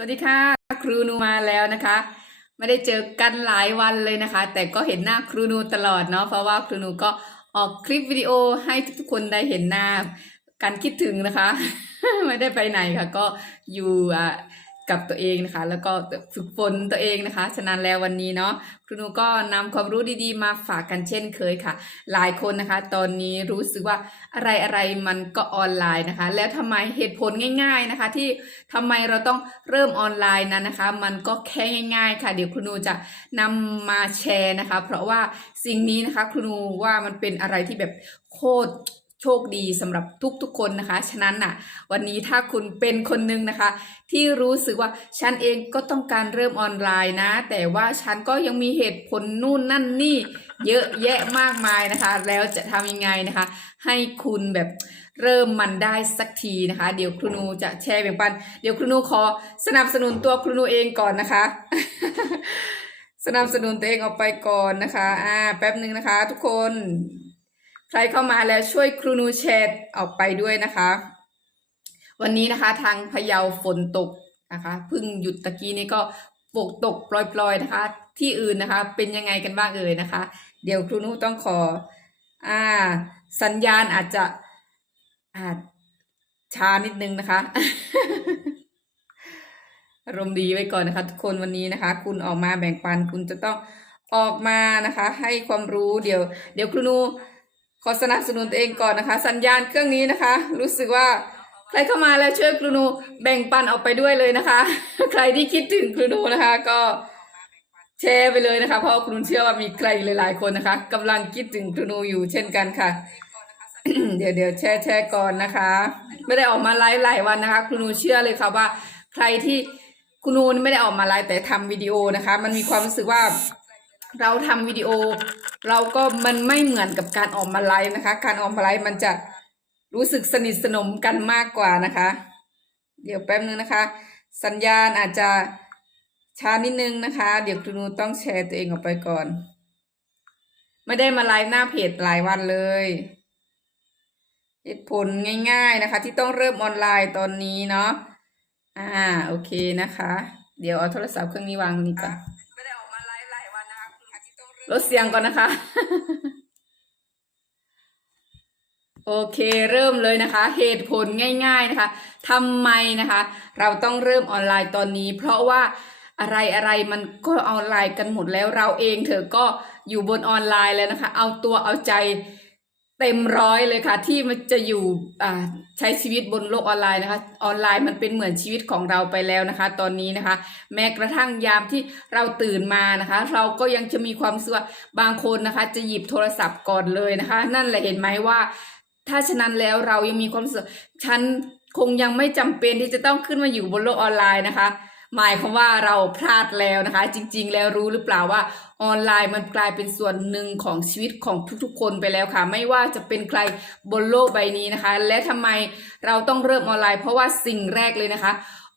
สวัสดีค่ะ ครูนูมาแล้วนะคะ ไม่ได้เจอกันหลายวันเลยนะคะ แต่ก็เห็นหน้าครูนูตลอดเนาะเพราะว่าครูนูก็ออกคลิปวิดีโอให้ทุกคนได้เห็นหน้าการคิดถึงนะคะ ไม่ได้ไปไหนค่ะ ก็อยู่อะ กับตัวเองนะคะ แล้วก็ฝึกฝนตัวเองนะคะ ฉะนั้นแล้ววันนี้เนาะครูนูก็นำความรู้ดีๆ มาฝากกันเช่นเคยค่ะ หลายคนนะคะ ตอนนี้รู้สึกว่าอะไรอะไรมันก็ออนไลน์นะคะ แล้วทำไมเหตุผลง่าย ๆนะคะ ที่ทำไมเราต้องเริ่มออนไลน์นั้นนะคะ มันก็แค่ง่าย ๆ ค่ะ เดี๋ยวครูนูจะนำมาแชร์นะคะ เพราะว่าสิ่งนี้นะคะครูนูว่ามันเป็นอะไรที่แบบโคตร โชคดีสำหรับทุกๆคนนะคะ ฉะนั้นน่ะ วันนี้ถ้าคุณเป็นคนหนึ่งนะคะ ที่รู้สึกว่าฉันเองก็ต้องการเริ่มออนไลน์นะ แต่ว่าฉันก็ยังมีเหตุผลนู่นนั่นนี่ เยอะแยะมากมายนะคะ แล้วจะทำยังไงนะคะ ให้คุณแบบเริ่มมันได้สักทีนะคะ เดี๋ยวครูนูจะแชร์แบ่งปัน เดี๋ยวครูนูขอสนับสนุนตัวครูนูเองก่อนนะคะ สนับสนุนตัวเองออกไปก่อนนะคะ อ่า แป๊บหนึ่งนะคะ ทุกคน ใครเข้ามาแล้วช่วยครูนูแชร์ออกไปด้วยนะคะ วันนี้นะคะทางพะเยาฝนตกนะคะเพิ่งหยุดตะกี้นี้ก็ฝนตกปล่อยๆนะคะ ที่อื่นนะคะ เป็นยังไงกันบ้างเอ่ยนะคะ เดี๋ยวครูนูต้องขออ่าสัญญาณอาจจะอาจช้านิดนึงนะคะอารมณ์ดีไว้ก่อนนะคะทุกคนวันนี้นะคะ คุณออกมาแบ่งปันคุณจะต้องออกมานะคะ ให้ความรู้เดี๋ยว เดี๋ยวครูนู ขอสนับสนุนตัวเองก่อนนะคะ สัญญาณเครื่องนี้นะคะ รู้สึกว่าใครเข้ามาแล้วช่วยครูนูแบ่งปันออกไปด้วยเลยนะคะ ใครที่คิดถึงครูนูนะคะ ก็แชร์ไปเลยนะคะ เพราะครูนูเชื่อว่ามีใครหลาย ๆ คนนะคะกำลังคิดถึงครูนูอยู่เช่นกันค่ะ เดี๋ยวเดี๋ยวแชร์แชร์ก่อนนะคะ ไม่ได้ออกมาไลฟ์หลายวันนะคะครูนูเชื่อเลยค่ะว่า ใครที่ครูนูไม่ได้ออกมาไลฟ์แต่ทำวิดีโอนะคะ มันมีความรู้สึกว่า เราทำวิดีโอ เราก็มันไม่เหมือนกับการออกมาไลฟ์นะคะ การออกมาไลฟ์มันจะรู้สึกสนิทสนมกันมากกว่านะคะ เดี๋ยวแป๊บนึงนะคะ สัญญาณอาจจะช้านิดนึงนะคะ เดี๋ยวครูนูต้องแชร์ตัวเองออกไปก่อน ไม่ได้มาไลฟ์หน้าเพจหลายวันเลยเหตุผลง่าย ๆนะคะ ที่ต้องเริ่มออนไลน์ตอนนี้เนาะอ่าโอเคนะคะ เดี๋ยวเอาโทรศัพท์เครื่องนี้วางนี่ก่อน ลดเสียงก่อนนะคะ โอเคเริ่มเลยนะคะ เหตุผลง่าย ๆนะคะทำไมนะคะ เราต้องเริ่มออนไลน์ตอนนี้ เพราะว่าอะไรอะไรมันก็ออนไลน์กันหมดแล้วเราเองเธอก็อยู่บนออนไลน์แล้วนะคะ เอาตัวเอาใจ เต็มร้อยเลยค่ะ ที่มันจะอยู่ใช้ชีวิตบนโลกออนไลน์นะคะ ออนไลน์มันเป็นเหมือนชีวิตของเราไปแล้วนะคะ ตอนนี้นะคะ แม้กระทั่งยามที่เราตื่นมานะคะ เราก็ยังจะมีความสึกว่าบางคนนะคะ จะหยิบโทรศัพท์ก่อนเลยนะคะ นั่นแหละเห็นไหมว่า ถ้าฉะนั้นแล้วเรายังมีความสึกฉันคงยังไม่จำเป็นที่จะต้องขึ้นมาอยู่บนโลกออนไลน์นะคะ หมายความว่าเราพลาดแล้วนะคะ จริง ๆ แล้วรู้หรือเปล่าว่าออนไลน์มันกลายเป็นส่วนหนึ่งของชีวิตของทุกๆ คนไปแล้วค่ะ ไม่ว่าจะเป็นใครบนโลกใบนี้นะคะ และทำไมเราต้องเริ่มออนไลน์ เพราะว่าสิ่งแรกเลยนะคะ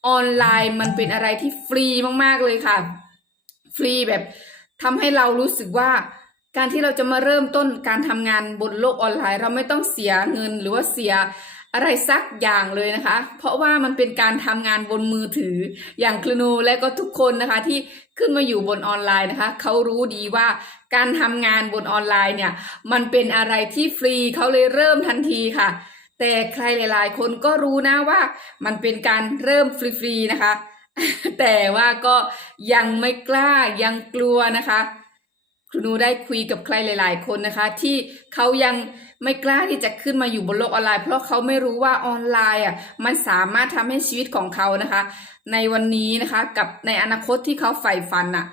ออนไลน์มันเป็นอะไรที่ฟรีมากๆเลยค่ะ ฟรีแบบทำให้เรารู้สึกว่าการที่เราจะมาเริ่มต้นการทำงานบนโลกออนไลน์ เราไม่ต้องเสียเงินหรือว่าเสีย อะไรสักอย่างเลยนะคะ เพราะว่ามันเป็นการทำงานบนมือถืออย่างคลูนูและก็ทุกคนนะคะที่ขึ้นมาอยู่บนออนไลน์นะคะเขารู้ดีว่าการทำงานบนออนไลน์เนี่ยมันเป็นอะไรที่ฟรีเขาเลยเริ่มทันทีค่ะ แต่ใครหลาย ๆ คนก็รู้นะว่ามันเป็นการเริ่มฟรีๆนะคะ แต่ว่าก็ยังไม่กล้ายังกลัวนะคะ ครูนูได้คุยกับใครหลาย ๆ คนนะคะ ที่เขายังไม่กล้าที่จะขึ้นมาอยู่บนโลกออนไลน์ เพราะเขาไม่รู้ว่าออนไลน์อะมันสามารถทำให้ชีวิตของเขานะคะ ในวันนี้นะคะ กับในอนาคตที่เขาใฝ่ฝันอะ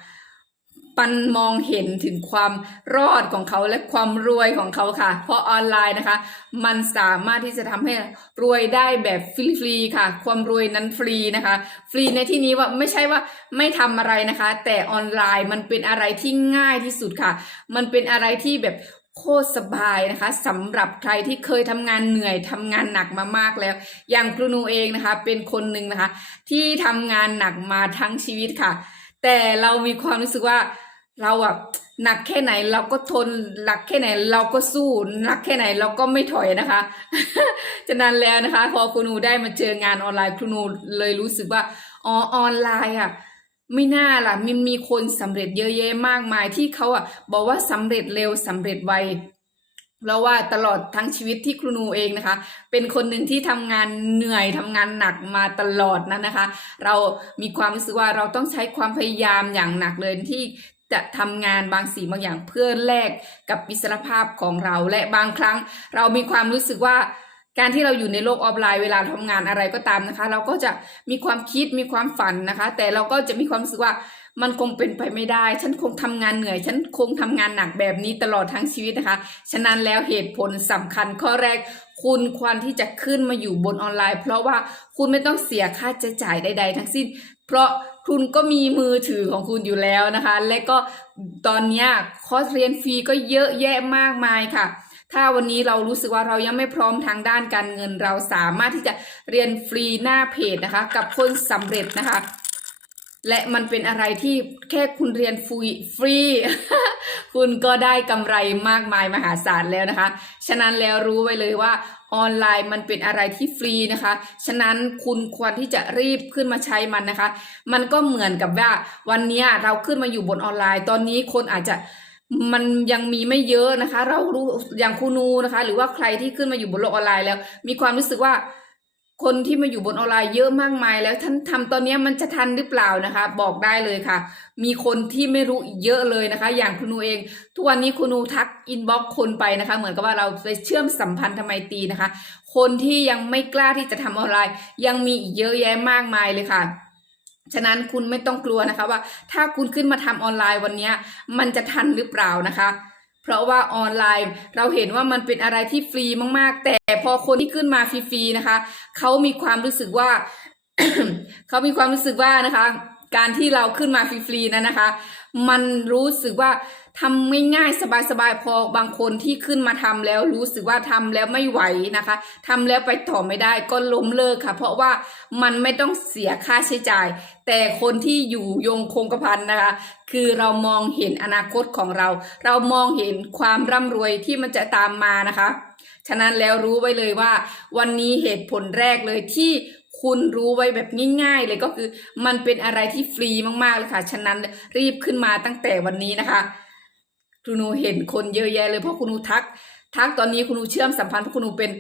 ปันมองเห็นถึงความรอดของเขาและความรวยของเขาค่ะ เพราะออนไลน์นะคะ มันสามารถที่จะทำให้รวยได้แบบฟรีๆค่ะ ความรวยนั้นฟรีนะคะ ฟรีในที่นี้ว่าไม่ใช่ว่าไม่ทำอะไรนะคะ แต่ออนไลน์มันเป็นอะไรที่ง่ายที่สุดค่ะ มันเป็นอะไรที่แบบโคตรสบายนะคะสำหรับใครที่เคยทำงานเหนื่อยทำงานหนักมามากแล้ว อย่างครูนูเองนะคะ เป็นคนหนึ่งนะคะ ที่ทำงานหนักมาทั้งชีวิตค่ะ แต่เรามีความรู้สึกว่า เราแบบหนักแค่ไหนเราก็ทนหนักแค่ไหนเราก็สู้หนักแค่ไหนเราก็ไม่ถอยนะคะฉะนั้นแล้วนะคะ พอครูนูได้มาเจองานออนไลน์ครูนูเลยรู้สึกว่าอ๋อออนไลน์อะไม่น่าล่ะมันมีคนสำเร็จเยอะแยะมากมายที่เขาอะบอกว่าสำเร็จเร็วสำเร็จไวแล้วว่าตลอดทั้งชีวิตที่ครูนูเองนะคะ เป็นคนหนึ่งที่ทำงานเหนื่อยทำงานหนักมาตลอดนั้นนะคะ เรามีความรู้สึกว่าเราต้องใช้ความพยายามอย่างหนักเลยที่ จะทำงานบางสิ่งบางอย่างเพื่อแลกกับอิสรภาพของเรา และบางครั้งเรามีความรู้สึกว่าการที่เราอยู่ในโลกออนไลน์เวลาทำงานอะไรก็ตามนะคะ เราก็จะมีความคิดมีความฝันนะคะ แต่เราก็จะมีความรู้สึกว่ามันคงเป็นไปไม่ได้ ฉันคงทำงานเหนื่อย ฉันคงทำงานหนักแบบนี้ตลอดทั้งชีวิตนะคะ ฉะนั้นแล้วเหตุผลสำคัญข้อแรก คุณควรที่จะขึ้นมาอยู่บนออนไลน์ เพราะว่าคุณไม่ต้องเสียค่าใช้จ่ายใด ๆ ทั้งสิ้น เพราะ คุณก็มีมือถือของคุณอยู่แล้วนะคะ และก็ตอนนี้คอร์สเรียนฟรีก็เยอะแยะมากมายค่ะ ถ้าวันนี้เรารู้สึกว่าเรายังไม่พร้อมทางด้านการเงิน เราสามารถที่จะเรียนฟรีหน้าเพจนะคะ กับคนสำเร็จนะคะ และมันเป็นอะไรที่แค่คุณเรียนฟรีฟรีคุณก็ได้กำไรมากมายมหาศาลแล้วนะคะ ฉะนั้นแล้วรู้ไว้เลยว่า ออนไลน์มันเป็นอะไรที่ฟรีนะคะ ฉะนั้นคุณควรที่จะรีบขึ้นมาใช้มันนะคะ มันก็เหมือนกับว่าวันนี้เราขึ้นมาอยู่บนออนไลน์ ตอนนี้คนอาจจะมันยังมีไม่เยอะนะคะ เรารู้อย่างครูนูนะคะ หรือว่าใครที่ขึ้นมาอยู่บนโลกออนไลน์แล้ว มีความรู้สึกว่า คนที่มาอยู่บนออนไลน์เยอะมากมาย แล้วท่านทำตอนนี้มันจะทันหรือเปล่านะคะ บอกได้เลยค่ะ มีคนที่ไม่รู้อีกเยอะเลยนะคะ อย่างครูนูเอง ทุกวันนี้ครูนูทักอินบ็อกคนไปนะคะ เหมือนกับว่าเราไปเชื่อมสัมพันธ์ทำไมตีนะคะ คนที่ยังไม่กล้าที่จะทำออนไลน์ ยังมีอีกเยอะแยะมากมายเลยค่ะฉะนั้นคุณไม่ต้องกลัวนะคะว่า ถ้าคุณขึ้นมาทำออนไลน์วันนี้มันจะทันหรือเปล่านะคะ เพราะว่าออนไลน์ เราเห็นว่ามันเป็นอะไรที่ฟรีมาก ๆ แต่พอคนที่ขึ้นมาฟรีๆนะคะ เขามีความรู้สึกว่า เขามีความรู้สึกว่านะคะ การที่เราขึ้นมาฟรีๆนั้นนะคะ มันรู้สึกว่าทำไม่ง่ายสบายๆพอบางคนที่ขึ้นมาทำแล้วรู้สึกว่าทำแล้วไม่ไหวนะคะทำแล้วไปต่อไม่ได้ก็ล้มเลิกค่ะ เพราะว่ามันไม่ต้องเสียค่าใช้จ่าย แต่คนที่อยู่ยงคงกระพันนะคะ คือเรามองเห็นอนาคตของเรา เรามองเห็นความร่ำรวยที่มันจะตามมานะคะ ฉะนั้นแล้วรู้ไว้เลยว่า วันนี้เหตุผลแรกเลยที่ คุณรู้ไว้แบบง่ายๆเลยก็คือมันเป็นอะไรที่ฟรีมากๆเลยค่ะ ฉะนั้นรีบขึ้นมาตั้งแต่วันนี้นะคะคุณนูเห็นคนเยอะแยะเลยเพราะคุณนูทัก ทักตอนนี้คุณนูเชื่อมสัมพันธ์เพราะคุณนูเป็น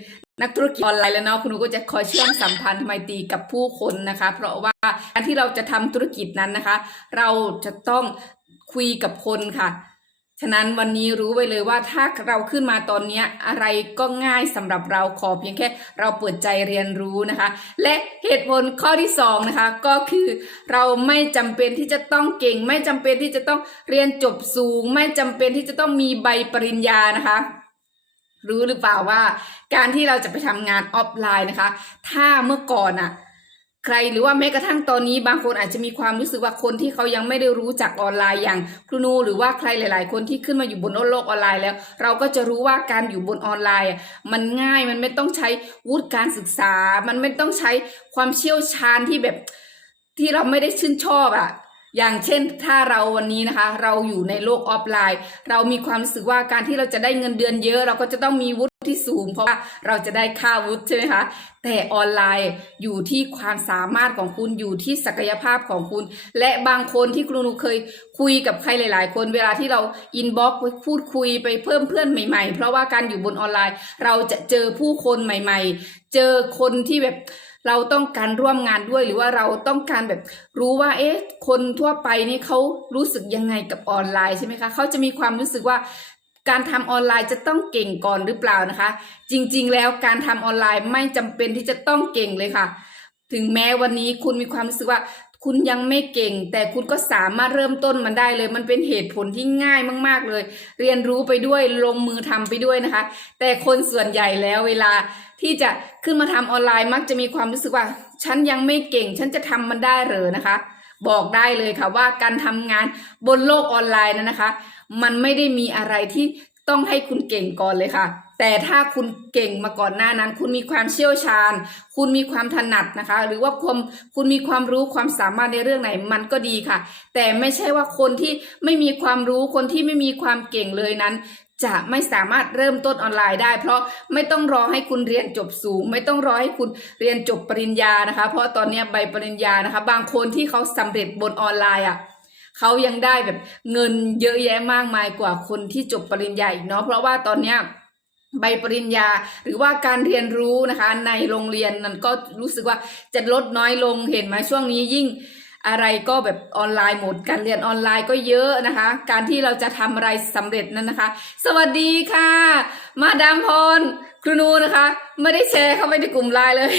นักธุรกิจออนไลน์แล้วเนาะคุณนูก็จะคอยเชื่อมสัมพันธ์ไมตรีกับผู้คนนะคะ เพราะว่าการที่เราจะทำธุรกิจนั้นนะคะ เราจะต้องคุยกับคนค่ะ ฉะนั้นวันนี้รู้ไว้เลยว่าถ้าเราขึ้นมาตอนนี้อะไรก็ง่ายสำหรับเราขอเพียงแค่เราเปิดใจเรียนรู้นะคะ และเหตุผลข้อที่สองนะคะก็คือเราไม่จำเป็นที่จะต้องเก่ง ไม่จำเป็นที่จะต้องเรียนจบสูง ไม่จำเป็นที่จะต้องมีใบปริญญานะคะรู้หรือเปล่าว่า การที่เราจะไปทำงานออฟไลน์นะคะ ถ้าเมื่อก่อนอะ ใครหรือว่าแม้กระทั่งตอนนี้บางคนอาจจะมีความรู้สึกว่าคนที่เขายังไม่ได้รู้จักออนไลน์อย่างครูนูหรือว่าใครหลาย ๆ คนที่ขึ้นมาอยู่บนโลกออนไลน์แล้ว เราก็จะรู้ว่าการอยู่บนออนไลน์มันง่ายมันไม่ต้องใช้วุฒิการศึกษา มันไม่ต้องใช้ความเชี่ยวชาญที่แบบที่เราไม่ได้ชื่นชอบอะอย่างเช่นถ้าเราวันนี้นะคะ เราอยู่ในโลกออฟไลน์ เรามีความรู้สึกว่าการที่เราจะได้เงินเดือนเยอะ เราก็จะต้องมีวุฒ ที่สูง เพราะว่าเราจะได้ค่าวุฒิใช่ไหมคะแต่ออนไลน์อยู่ที่ความสามารถของคุณอยู่ที่ศักยภาพของคุณ และบางคนที่ครูนูเคยคุยกับใครหลาย ๆ คนเวลาที่เราอินบ็อกซ์พูดคุยไปเพิ่มเพื่อนใหม่ ๆ เพราะว่าการอยู่บนออนไลน์ เราจะเจอผู้คนใหม่ ๆ เจอคนที่แบบเราต้องการร่วมงานด้วยหรือว่าเราต้องการแบบรู้ว่าเอ๊ะคนทั่วไปนี่เขารู้สึกยังไงกับออนไลน์ใช่ไหมคะเขาจะมีความรู้สึกว่า การทำออนไลน์จะต้องเก่งก่อนหรือเปล่านะคะ จริงๆ แล้วการทำออนไลน์ไม่จำเป็นที่จะต้องเก่งเลยค่ะ ถึงแม้วันนี้คุณมีความรู้สึกว่าคุณยังไม่เก่ง แต่คุณก็สามารถเริ่มต้นมันได้เลย มันเป็นเหตุผลที่ง่ายมาก ๆเลย เรียนรู้ไปด้วยลงมือทำไปด้วยนะคะ แต่คนส่วนใหญ่แล้วเวลาที่จะขึ้นมาทำออนไลน์มักจะมีความรู้สึกว่า ฉันยังไม่เก่ง ฉันจะทำมันได้หรอนะคะ บอกได้เลยค่ะว่าการทำงานบนโลกออนไลน์นั้นนะคะ มันไม่ได้มีอะไรที่ต้องให้คุณเก่งก่อนเลยค่ะ แต่ถ้าคุณเก่งมาก่อนหน้านั้น คุณมีความเชี่ยวชาญ คุณมีความถนัดนะคะ หรือว่าความคุณมีความรู้ความสามารถในเรื่องไหนมันก็ดีค่ะ แต่ไม่ใช่ว่าคนที่ไม่มีความรู้คนที่ไม่มีความเก่งเลยนั้น จะไม่สามารถเริ่มต้นออนไลน์ได้ เพราะไม่ต้องรอให้คุณเรียนจบสูง ไม่ต้องรอให้คุณเรียนจบปริญญานะคะ เพราะตอนนี้ใบปริญญานะคะ บางคนที่เขาสำเร็จบนออนไลน์อะเขายังได้แบบเงินเยอะแยะมากมายกว่าคนที่จบปริญญาอีกเนาะเพราะว่าตอนเนี้ยใบปริญญาหรือว่าการเรียนรู้นะคะ ในโรงเรียนนั้นก็รู้สึกว่าจะลดน้อยลงเห็นไหมช่วงนี้ยิ่ง อะไรก็แบบออนไลน์หมดการเรียนออนไลน์ก็เยอะนะคะ การที่เราจะทำอะไรสำเร็จนั้นนะคะ สวัสดีค่ะ มาดามพรครูนูนะคะ ไม่ได้แชร์เข้าไปในกลุ่มไลน์เลย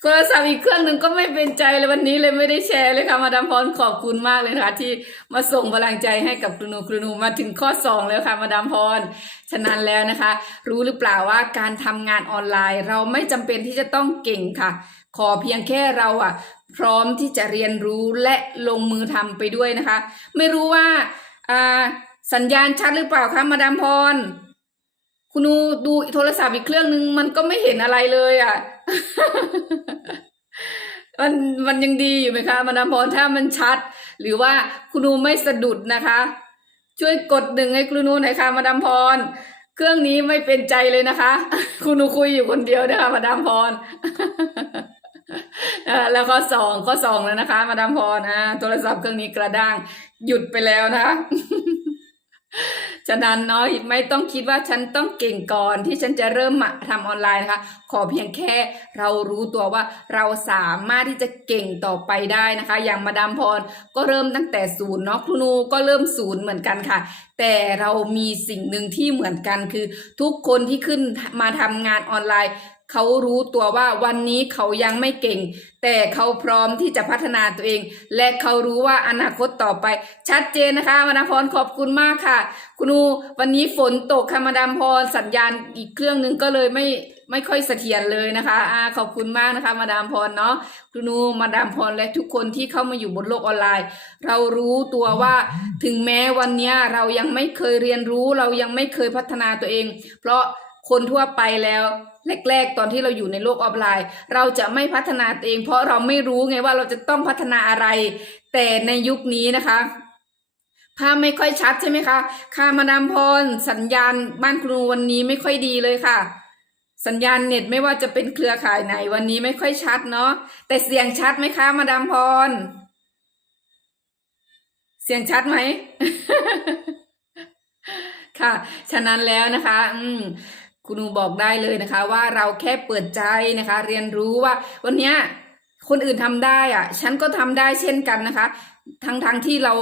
โทรศัพท์อีกเครื่องหนึ่งก็ไม่เป็นใจเลยวันนี้เลยไม่ได้แชร์เลยค่ะมาดามพรขอบคุณมากเลยนะคะที่มาส่งพลังใจให้กับครูนูครูนูมาถึงข้อสองแล้วค่ะมาดามพรฉะนั้นแล้วนะคะ รู้หรือเปล่าว่าการทำงานออนไลน์ เราไม่จำเป็นที่จะต้องเก่งค่ะ ขอเพียงแค่เราอะ พร้อมที่จะเรียนรู้และลงมือทำไปด้วยนะคะ ไม่รู้ว่าสัญญาณชัดหรือเปล่าคะมาดามพร คุณดูดูโทรศัพท์อีกเครื่องนึง มันก็ไม่เห็นอะไรเลยอะมันมันยังดีอยู่ไหมคะมาดามพรถ้ามันชัด หรือว่าคุณูไม่สะดุดนะคะ ช่วยกดหนึ่งให้คุณนูหน่อยค่ะมาดามพร เครื่องนี้ไม่เป็นใจเลยนะคะ คุณนูคุยอยู่คนเดียวนะคะมาดามพร แล้วข้อสองข้อสองแล้วนะคะ มาดามพรนะโทรศัพท์เครื่องนี้กระด้างหยุดไปแล้วนะคะฉะนั้นเนาะไม่ต้องคิดว่าฉันต้องเก่งก่อนที่ฉันจะเริ่มมาทำออนไลน์นะคะ ขอเพียงแค่เรารู้ตัวว่าเราสามารถที่จะเก่งต่อไปได้นะคะ อย่างมาดามพรก็เริ่มตั้งแต่ศูนย์เนาะครูนูก็เริ่มศูนย์เหมือนกันค่ะ แต่เรามีสิ่งหนึ่งที่เหมือนกันคือ ทุกคนที่ขึ้นมาทำงานออนไลน์ เขารู้ตัวว่าวันนี้เขายังไม่เก่ง แต่เขาพร้อมที่จะพัฒนาตัวเอง และเขารู้ว่าอนาคตต่อไป ชัดเจนนะคะมาดามพรขอบคุณมากค่ะ คุณูวันนี้ฝนตกค่ะมาดามพรสัญญาณอีกเครื่องหนึงก็เลยไม่ไม่ค่อยเสถียรเลยนะคะอ่าขอบคุณมากนะคะ มาดามพรเนาะคุณูมาดามพรและทุกคนที่เข้ามาอยู่บนโลกออนไลน์ เรารู้ตัวว่าถึงแม้วันนี้เรายังไม่เคยเรียนรู้ เรายังไม่เคยพัฒนาตัวเอง เพราะ คนทั่วไปแล้วแรกๆ ตอนที่เราอยู่ในโลกออนไลน์ เราจะไม่พัฒนาตัวเอง เพราะเราไม่รู้ไงว่าเราจะต้องพัฒนาอะไร แต่ในยุคนี้นะคะภาพไม่ค่อยชัดใช่ไหมคะ ค่ะมาดามพร สัญญาณบ้านครูวันนี้ไม่ค่อยดีเลยค่ะ สัญญาณเน็ตไม่ว่าจะเป็นเครือข่ายไหน วันนี้ไม่ค่อยชัดเนาะ แต่เสียงชัดไหมคะมาดามพร เสียงชัดไหม ค่ะ ฉะนั้นแล้วนะคะ อืม คุณูบอกได้เลยนะคะ ว่าเราแค่เปิดใจนะคะ เรียนรู้ว่าวันนี้คนอื่นทำได้อะฉันก็ทำได้เช่นกันนะคะ ทั้งทั้งที่เรา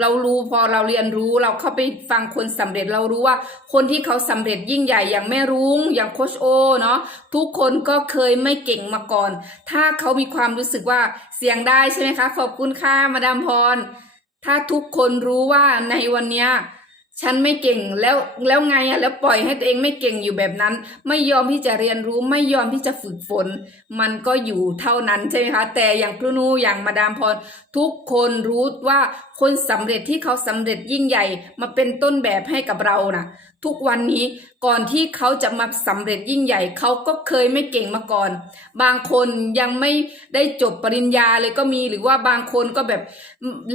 เรารู้พอเราเรียนรู้เราเข้าไปฟังคนสำเร็จเรารู้ว่าคนที่เขาสำเร็จยิ่งใหญ่อย่างแม่รุ้งอย่างโคชโอเนาะทุกคนก็เคยไม่เก่งมาก่อน ถ้าเขามีความรู้สึกว่าเสียงได้ใช่ไหมคะขอบคุณค่ะมาดามพร ถ้าทุกคนรู้ว่าในวันเนี้ย ฉันไม่เก่งแล้วแล้วไงอะแล้วปล่อยให้ตัวเองไม่เก่งอยู่แบบนั้น ไม่ยอมที่จะเรียนรู้ไม่ยอมที่จะฝึกฝน มันก็อยู่เท่านั้นใช่ไหมคะ แต่อย่างครูนูอย่างมาดามพรทุกคนรู้ว่า คนสำเร็จที่เขาสำเร็จยิ่งใหญ่มาเป็นต้นแบบให้กับเรานะทุกวันนี้ก่อนที่เขาจะมาสำเร็จยิ่งใหญ่ เขาก็เคยไม่เก่งมาก่อน บางคนยังไม่ได้จบปริญญาเลยก็มีหรือว่าบางคนก็แบบ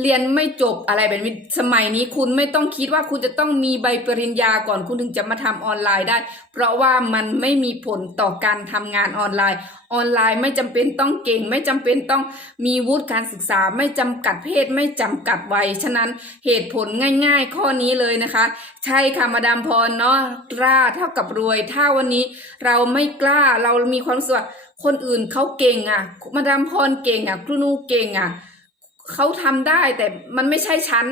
เรียนไม่จบอะไรแบบนี้สมัยนี้คุณไม่ต้องคิดว่าคุณจะต้องมีใบปริญญาก่อนคุณถึงจะมาทำออนไลน์ได้ เพราะว่ามันไม่มีผลต่อการทำงานออนไลน์ ออนไลน์ไม่จำเป็นต้องเก่ง ไม่จำเป็นต้องมีวุฒิการศึกษา ไม่จำกัดเพศไม่จำกัดวัยฉะนั้นเหตุผลง่ายๆ ข้อนี้เลยนะคะ ใช่ค่ะมาดามพรเนาะกล้าเท่ากับรวย ถ้าวันนี้เราไม่กล้าเรามีความรู้สึกว่าคนอื่นเขาเก่งอะ มาดามพรเก่งอะ ครูนูเก่งอะเขาทำได้แต่มันไม่ใช่ฉัน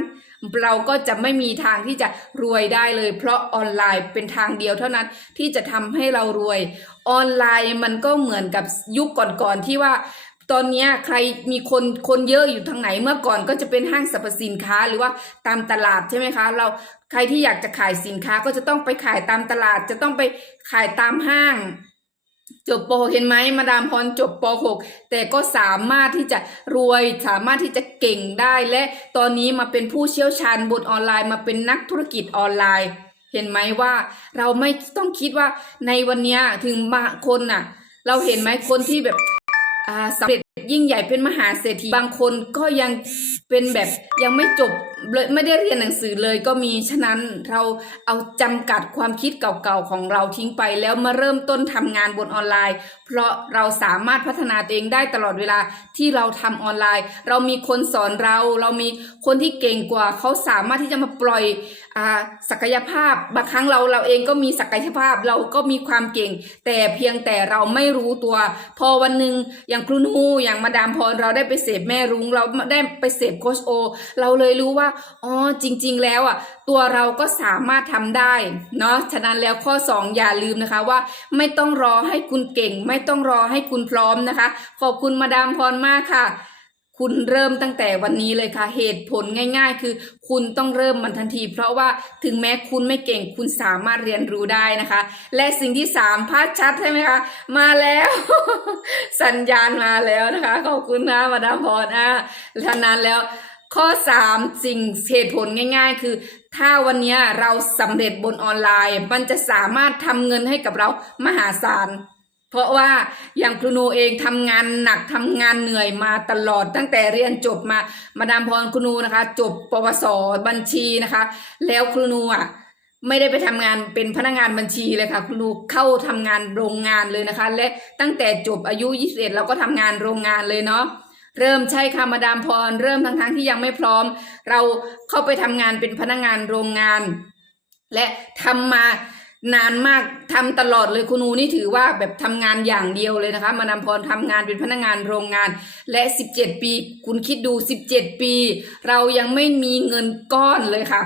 เราก็จะไม่มีทางที่จะรวยได้เลย เพราะออนไลน์เป็นทางเดียวเท่านั้นที่จะทำให้เรารวย ออนไลน์มันก็เหมือนกับยุคก่อนๆที่ว่า ตอนนี้ใครมีคนคนเยอะอยู่ทางไหนเมื่อก่อนก็จะเป็นห้างสรรพสินค้าหรือว่าตามตลาดใช่ไหมคะ เราใครที่อยากจะขายสินค้าก็จะต้องไปขายตามตลาด จะต้องไปขายตามห้าง จบป .6 เห็นไหมมาดามพรจบป .6 แต่ก็สามารถที่จะรวยสามารถที่จะเก่งได้ และตอนนี้มาเป็นผู้เชี่ยวชาญบนออนไลน์มาเป็นนักธุรกิจออนไลน์ เห็นไหมว่าเราไม่ต้องคิดว่าในวันนี้ถึงบางคนน่ะ เราเห็นไหมคนที่แบบ สำเร็จยิ่งใหญ่เป็นมหาเศรษฐีบางคนก็ยังเป็นแบบยังไม่จบ ไม่ได้เรียนหนังสือเลยก็มีฉะนั้นเราเอาจำกัดความคิดเก่าๆของเราทิ้งไป แล้วมาเริ่มต้นทำงานบนออนไลน์ เพราะเราสามารถพัฒนาตัวเองได้ตลอดเวลาที่เราทำออนไลน์ เรามีคนสอนเรา เรามีคนที่เก่งกว่า เขาสามารถที่จะมาปล่อยอศักยภาพบางครั้งเราเราเองก็มีศักยภาพเราก็มีความเก่ง แต่เพียงแต่เราไม่รู้ตัว พอวันหนึ่งอย่างครูนูอย่างมาดามพรเราได้ไปเสพแม่รุ้งเราได้ไปเสพโคชโอ เราเลยรู้ว่าอ๋อจริง ๆ แล้วอะตัวเราก็สามารถทำได้เนาะฉะนั้นแล้วข้อ 2 อย่าลืมนะคะว่า ไม่ต้องรอให้คุณเก่ง ไม่ต้องรอให้คุณพร้อมนะคะ ขอบคุณมาดามพรมากค่ะคุณเริ่มตั้งแต่วันนี้เลยค่ะ เหตุผลง่ายๆ คือ คุณต้องเริ่มมันทันที เพราะว่าถึงแม้คุณไม่เก่งคุณสามารถเรียนรู้ได้นะคะ และสิ่งที่สามภาพชัดใช่ไหมคะ มาแล้ว สัญญาณมาแล้วนะคะ ขอบคุณนะมาดามพรอะฉะนั้นแล้ว ข้อ 3 สิ่งเหตุผลง่าย ๆ คือ ถ้าวันนี้เราสำเร็จบนออนไลน์ มันจะสามารถทำเงินให้กับเรามหาศาล เพราะว่าอย่างครูนูเองทำงานหนักทำงานเหนื่อยมาตลอด ตั้งแต่เรียนจบมามาดามพรครูนูนะคะ จบปวสบัญชีนะคะ แล้วครูนูอะไม่ได้ไปทำงานเป็นพนักงานบัญชีเลยค่ะครูนูเข้าทำงานโรงงานเลยนะคะ และตั้งแต่จบอายุ 21 เราก็ทำงานโรงงานเลยเนาะ เริ่มใช่ค่ะมาดามพร เริ่มทั้งทั้งๆที่ยังไม่พร้อม เราเข้าไปทำงานเป็นพนักงานโรงงาน และทำมานานมากทำตลอดเลยคุณูนี่ถือว่าแบบทำงานอย่างเดียวเลยนะคะ มาดามพรทำงานเป็นพนักงานโรงงาน และ 17 ปี คุณคิดดู 17 ปี เรายังไม่มีเงินก้อนเลยค่ะ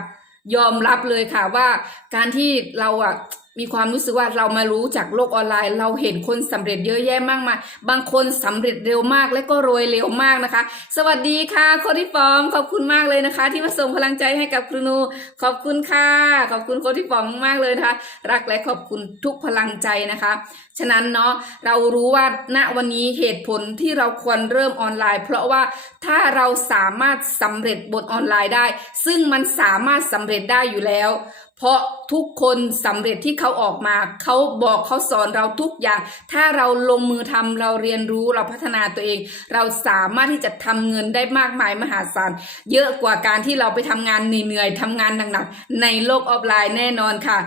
ยอมรับเลยค่ะว่าการที่เราอะ มีความรู้สึกว่าเรามารู้จากโลกออนไลน์ เราเห็นคนสำเร็จเยอะแยะมากมายบางคนสำเร็จเร็วมากและก็รวยเร็วมากนะคะ สวัสดีค่ะโคดิฟอมขอบคุณมากเลยนะคะ ที่มาส่งพลังใจให้กับครูนู ขอบคุณค่ะ ขอบคุณโคดิฟอมมากเลยนะคะ รักและขอบคุณทุกพลังใจนะคะ ฉะนั้นเนาะเรารู้ว่าณวันนี้เหตุผลที่เราควรเริ่มออนไลน์ เพราะว่าถ้าเราสามารถสำเร็จบนออนไลน์ได้ ซึ่งมันสามารถสำเร็จได้อยู่แล้ว เพราะทุกคนสำเร็จที่เขาออกมา เขาบอกเขาสอนเราทุกอย่าง ถ้าเราลงมือทำเราเรียนรู้เราพัฒนาตัวเอง เราสามารถที่จะทำเงินได้มากมายมหาศาลเยอะกว่าการที่เราไปทำงานเหนื่อยๆทำงานหนักๆในโลกออฟไลน์แน่นอนค่ะ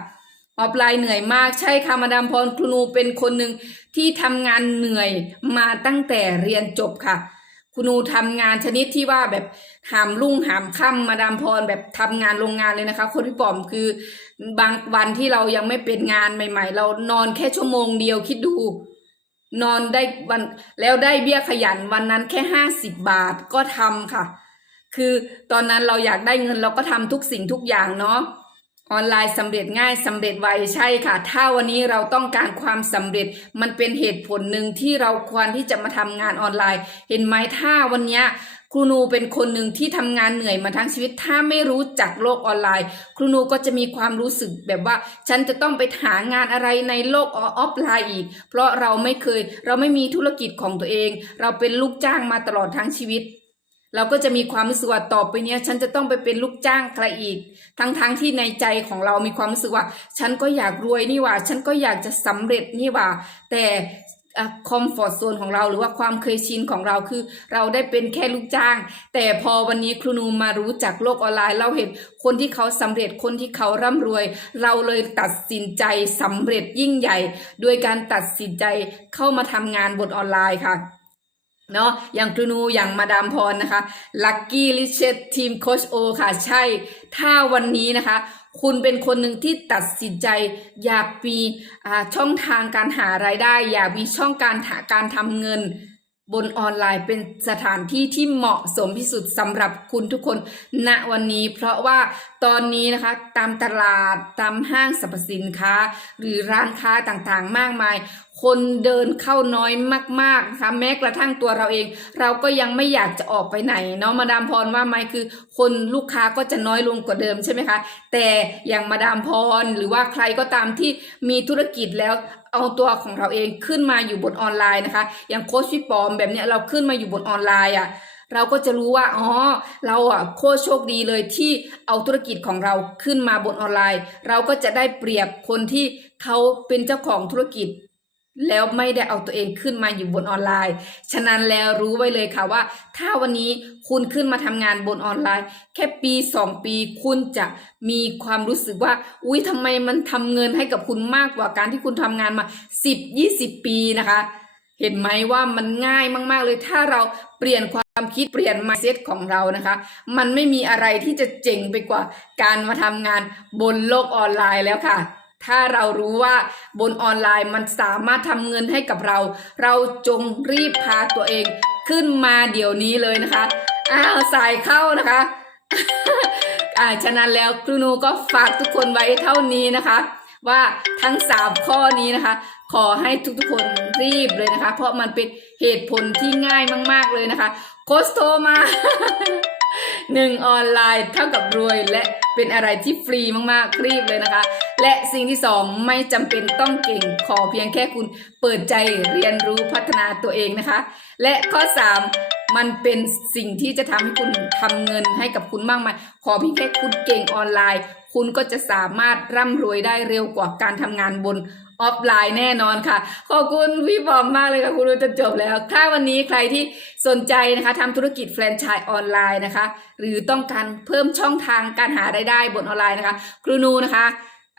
ออฟไลน์เหนื่อยมากใช่ค่ะมาดามพรครูนูเป็นคนหนึ่งที่ทำงานเหนื่อยมาตั้งแต่เรียนจบค่ะ ครูนูทำงานชนิดที่ว่าแบบหามรุ่งหามค่ำมาดามพรแบบทำงานโรงงานเลยนะคะ คนที่ปอมคือบางวันที่เรายังไม่เป็นงานใหม่ ๆ เรานอนแค่ชั่วโมงเดียวคิดดู นอนได้วันแล้วได้เบี้ยขยันวันนั้นแค่ห้าสิบบาทก็ทำค่ะ คือตอนนั้นเราอยากได้เงินเราก็ทำทุกสิ่งทุกอย่างเนาะ ออนไลน์สำเร็จง่ายสำเร็จไวใช่ค่ะ ถ้าวันนี้เราต้องการความสำเร็จ มันเป็นเหตุผลหนึ่งที่เราควรที่จะมาทำงานออนไลน์ เห็นไหมถ้าวันเนี้ยครูนูเป็นคนหนึ่งที่ทำงานเหนื่อยมาทั้งชีวิต ถ้าไม่รู้จักโลกออนไลน์ ครูนูก็จะมีความรู้สึกแบบว่า ฉันจะต้องไปหางานอะไรในโลกออฟไลน์อีก เพราะเราไม่เคย เราไม่มีธุรกิจของตัวเอง เราเป็นลูกจ้างมาตลอดทั้งชีวิต เราก็จะมีความรู้สึกว่าต่อไปเนี้ย ฉันจะต้องไปเป็นลูกจ้างใครอีก ทั้งๆทที่ในใจของเรามีความรู้สึกว่า ฉันก็อยากรวยนี่หว่า ฉันก็อยากจะสำเร็จนี่หว่า แต่คอมฟอร์ z โซนของเราหรือว่าความเคยชินของเราคือ เราได้เป็นแค่ลูกจ้าง แต่พอวันนี้ครูนูมารู้จักโลกออนไลน์ เราเห็นคนที่เขาสำเร็จคนที่เขาร่ำรวย เราเลยตัดสินใจสำเร็จยิ่งใหญ่ โดยการตัดสินใจเข้ามาทำงานบนออนไลน์ค่ะ เนาะอย่างครูนูอย่างมาดามพรนะคะลัคกี้ลิเชตทีมโคชโอค่ะใช่ ถ้าวันนี้นะคะ คุณเป็นคนหนึ่งที่ตัดสินใจ อยากมีอ่าช่องทางการหารายได้ อยากมีช่องการาการทำเงินบนออนไลน์เป็นสถานที่ที่เหมาะสมที่สุดสำหรับคุณทุกคนณวันนี้ เพราะว่าตอนนี้นะคะตามตลาดตามห้างสรรพสินค้า หรือร้านค้าต่างๆ มากมาย คนเดินเข้าน้อยมากๆนะคะแม้กระทั่งตัวเราเอง เราก็ยังไม่อยากจะออกไปไหนเนาะมาดามพรว่าไหมคือ คนลูกค้าก็จะน้อยลงกว่าเดิมใช่ไหมคะ แต่อย่างมาดามพรหรือว่าใครก็ตามที่มีธุรกิจแล้วเอาตัวของเราเองขึ้นมาอยู่บนออนไลน์นะคะ อย่างโค้ชพี่ปอมแบบเนี้ยเราขึ้นมาอยู่บนออนไลน์อะเราก็จะรู้ว่า อ๋อ เราอะโคตรโชคดีเลยที่เอาธุรกิจของเราขึ้นมาบนออนไลน์ เราก็จะได้เปรียบคนที่เขาเป็นเจ้าของธุรกิจ แล้วไม่ได้เอาตัวเองขึ้นมาอยู่บนออนไลน์ ฉะนั้นแล้วรู้ไว้เลยค่ะว่า ถ้าวันนี้คุณขึ้นมาทำงานบนออนไลน์ แค่ปีสองปี คุณจะมีความรู้สึกว่า อุ้ยทำไมมันทำเงินให้กับคุณมากกว่าการที่คุณทำงานมาสิบยี่สิบปีนะคะ เห็นไหมว่ามันง่ายมาก ๆ เลยถ้าเราเปลี่ยนความคิดเปลี่ยน mindset ของเรานะคะ มันไม่มีอะไรที่จะเจ๋งไปกว่าการมาทำงานบนโลกออนไลน์แล้วค่ะ ถ้าเรารู้ว่าบนออนไลน์มันสามารถทำเงินให้กับเรา เราจงรีบพาตัวเองขึ้นมาเดี๋ยวนี้เลยนะคะ อ้าวสายเข้านะคะอ่าฉะนั้นแล้วครูนูก็ฝากทุกคนไว้เท่านี้นะคะ ว่าทั้งสามข้อนี้นะคะ ขอให้ทุกๆคนรีบเลยนะคะ เพราะมันเป็นเหตุผลที่ง่ายมาก ๆเลยนะคะ โคชโทรมา หนึ่งออนไลน์เท่ากับรวยและเป็นอะไรที่ฟรีมากๆรีบเลยนะคะ และสิ่งที่สองไม่จำเป็นต้องเก่งขอเพียงแค่คุณเปิดใจเรียนรู้พัฒนาตัวเองนะคะ และข้อสามมันเป็นสิ่งที่จะทำให้คุณทำเงินให้กับคุณมากมายขอเพียงแค่คุณเก่งออนไลน์ คุณก็จะสามารถร่ำรวยได้เร็วกว่าการทำงานบน ออฟไลน์แน่นอนค่ะ ขอบคุณพี่บอมมากเลยค่ะ คุณรู้จะจบแล้ว ถ้าวันนี้ใครที่สนใจนะคะทำธุรกิจแฟรนไชส์ออนไลน์นะคะ หรือต้องการเพิ่มช่องทางการหารายได้บนออนไลน์นะคะ ครูนูนะคะ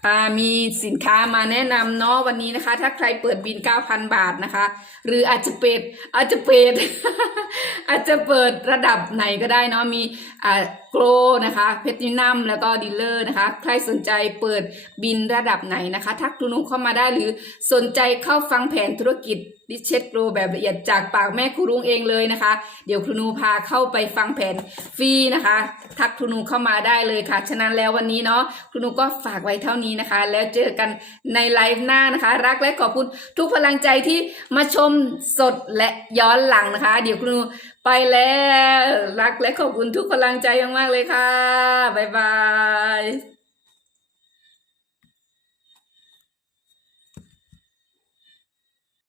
อ่ามีสินค้ามาแนะนำเนาะวันนี้นะคะ ถ้าใครเปิดบิน 9,000 บาทนะคะ หรืออาจจะเปิดอาจจะเปิดอาจจะเปิดระดับไหนก็ได้เนาะมีอ่าโกลนะคะเพชรนัมแล้วก็ดีลเลอร์นะคะ ใครสนใจเปิดบินระดับไหนนะคะ ทักครูนุเข้ามาได้หรือสนใจเข้าฟังแผนธุรกิจดิเชตโกลแบบละเอียดจากปากแม่ครูรุงเองเลยนะคะ เดี๋ยวครูนูพาเข้าไปฟังแผนฟรีนะคะ ทักครูนูเข้ามาได้เลยค่ะ ฉะนั้นแล้ววันนี้เนาะครูนูก็ฝากไว้เท่านี้นะคะ แล้วเจอกันในไลฟ์หน้านะคะ รักและขอบคุณทุกพลังใจที่มาชมสดและย้อนหลังนะคะ เดี๋ยวครูนูไปแล้ว รักและขอบคุณทุกพลังใจมากๆเลยค่ะ บ๊ายบาย